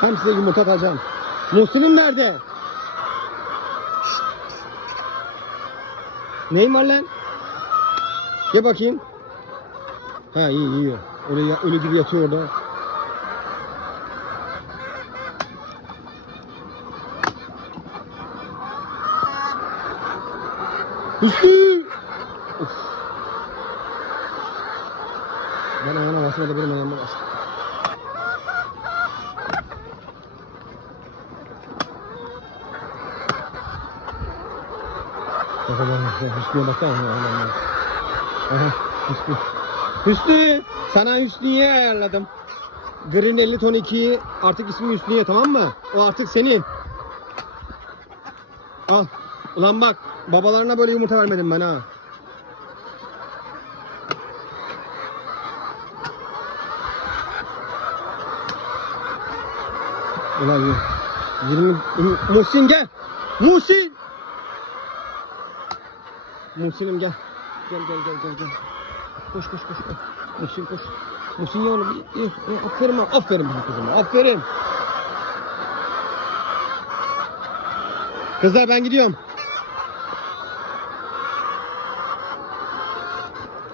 Hem size yumurta atacağım. Muhsin'im nerede? Şşt. Neyin var lan? Gel bakayım. Ha iyi iyi. Öyle, öyle gibi yatıyor orada. Hüsnü! Of. Ben ayağına basma da benim ayağıma bas. Bak bak bak Hüsnü'ye. Allah Allah. Aha Hüsnü. Sana Hüsnü'ye ayarladım. Green 50 ton 2'yi artık ismi Hüsnü'ye tamam mı? O artık senin. Al. Ulan bak babalarına böyle yumurta vermedim ben ha. Ulan y- 20 Muhsin gel. Muhsin. Muhsin'im gel. Gel gel gel gel gel. Koş koş koş. Muhsin koş. Muhsin ya oğlum. iyi, iyi, iyi. Aferin. Aferin benim kızıma. Aferin. Kızlar ben gidiyorum.